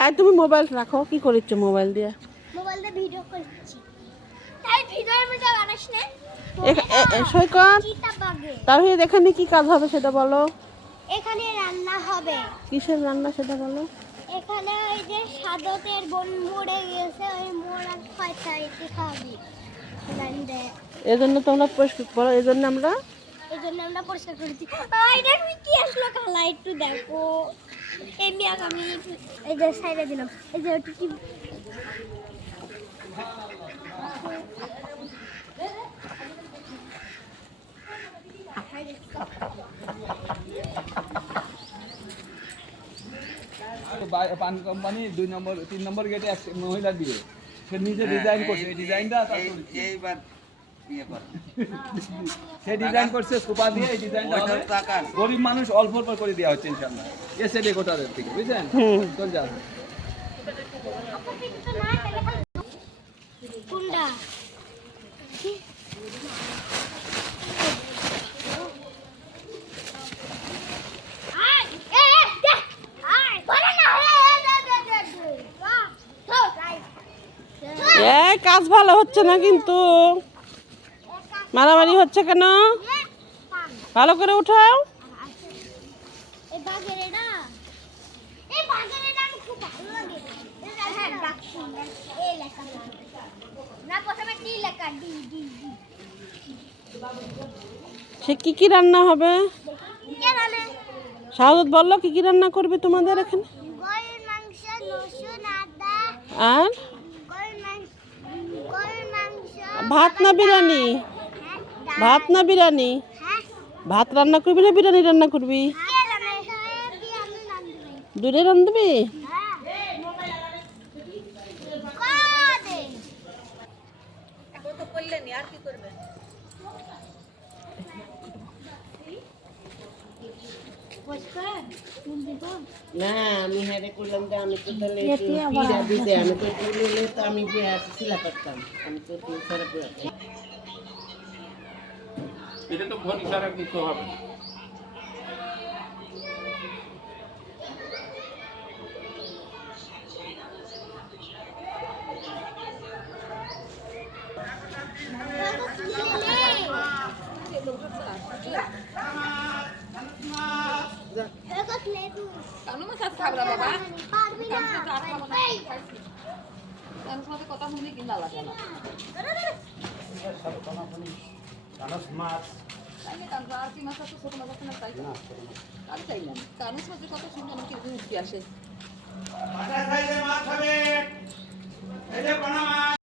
আর তুমি মোবাইল রাখো কি করিচ্ছ মোবাইল দিয়ে? মোবাইল দিয়ে ভিডিও করছি। তাই ভিডিওর মধ্যে বানাস না। এ- এ- এ, সৈকত চিতা এখানে কি কাজ হবে সেটা বলো। এখানে রান্না হবে। কিসের রান্না সেটা বলো। এখানে ওই যে সাদতের বোন মরে গেছে ওই মোড়া খয়টা একটু খাবি। রান্দে এই জন্য তোমরা পরিষ্কার বলো এই জন্য আমরা এই জন্য আমরা পরিষ্কার করেছি এটা তুমি কি আসলো খালা? একটু দেখো। এমনি আগে আমি এই যে সাইডে দিলাম। এই যে একটু কি? পান কোম্পানি দুই নম্বর তিন নম্বর গেটে এক মহিলা দিয়ে। সে নিজে ডিজাইন করছে। এই ডিজাইনটা এই-। এইবার কর। সে ডিজাইন করছে সোফা দিয়ে এই ডিজাইনটা হবে। গরিব মানুষ অল্প অল্প করে দেওয়া হচ্ছে ইনশাল্লাহ ডেকোটারের থেকে বুঝছেন? চল যাবে কুন্ডা। আয় এ এ দে আয় বলে না এ এ দে দে দে দে বাহ তো যাই এই কাজ ভালো হচ্ছে না কিন্তু। মারামারি হচ্ছে কেন? ভালো করে উঠাও। হ্যাঁ সে কি কি রান্না হবে? শাহাদত বলল কি কি রান্না করবে তোমাদের এখানে? আর? ভাত না বিরিয়ানি? ভাত না বিরিয়ানি? হ্যাঁ ভাত রান্না করবি না বিরিয়ানি রান্না করবি? দুটো রান্ধবি না আমি হেরে করলাম যে আমি তো তাহলে আমি তো আমি এটা তো ঘড়ি সারা কিছু হবে না। কানু কানস মাছ। আমি কানস আর কি মাছ আছে ছোট মাছ আছে না চাই না আমি চাই না। কানস মাছের কথা শুনে আমার কি আসে? মাছ